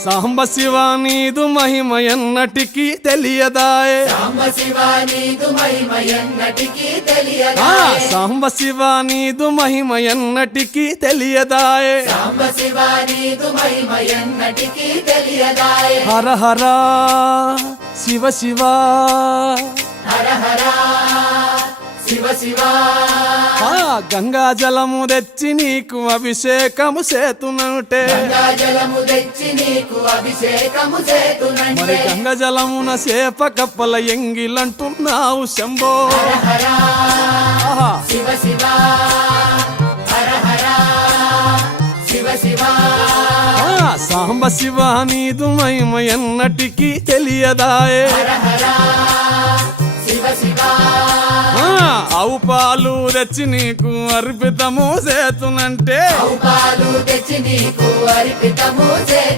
సాంబ శివ నీదు మహిమ ఎన్నటికీ తెలియదాయే సాంబ శివ నీదు మహిమ ఎన్నటికీ తెలియదాయే సాంబ శివ నీదు మహిమ ఎన్నటికీ తెలియదాయే సాంబ శివ నీదు మహిమ ఎన్నటికీ తెలియదాయే హర హర శివ శివ హర హర శివ శివ గంగా జలము తెచ్చి నీకు అభిషేకము చేతునంటే గంగా జలము తెచ్చి నీకు అభిషేకము చేతునంటే మరి గంగా జలమున సేప కప్పల ఎంగిలంటున్నావు శంభో హర హర ఆహా. శివ శివ హర హర శివ శివ సాంబ శివ నీదు మహిమ ఎన్నటికీ తెలియదాయే హర హర శివ శివ ఆవు పాలు తెచ్చి నీకు అర్పితము చేతునంటే పాలు తెచ్చి నీకు అర్పితము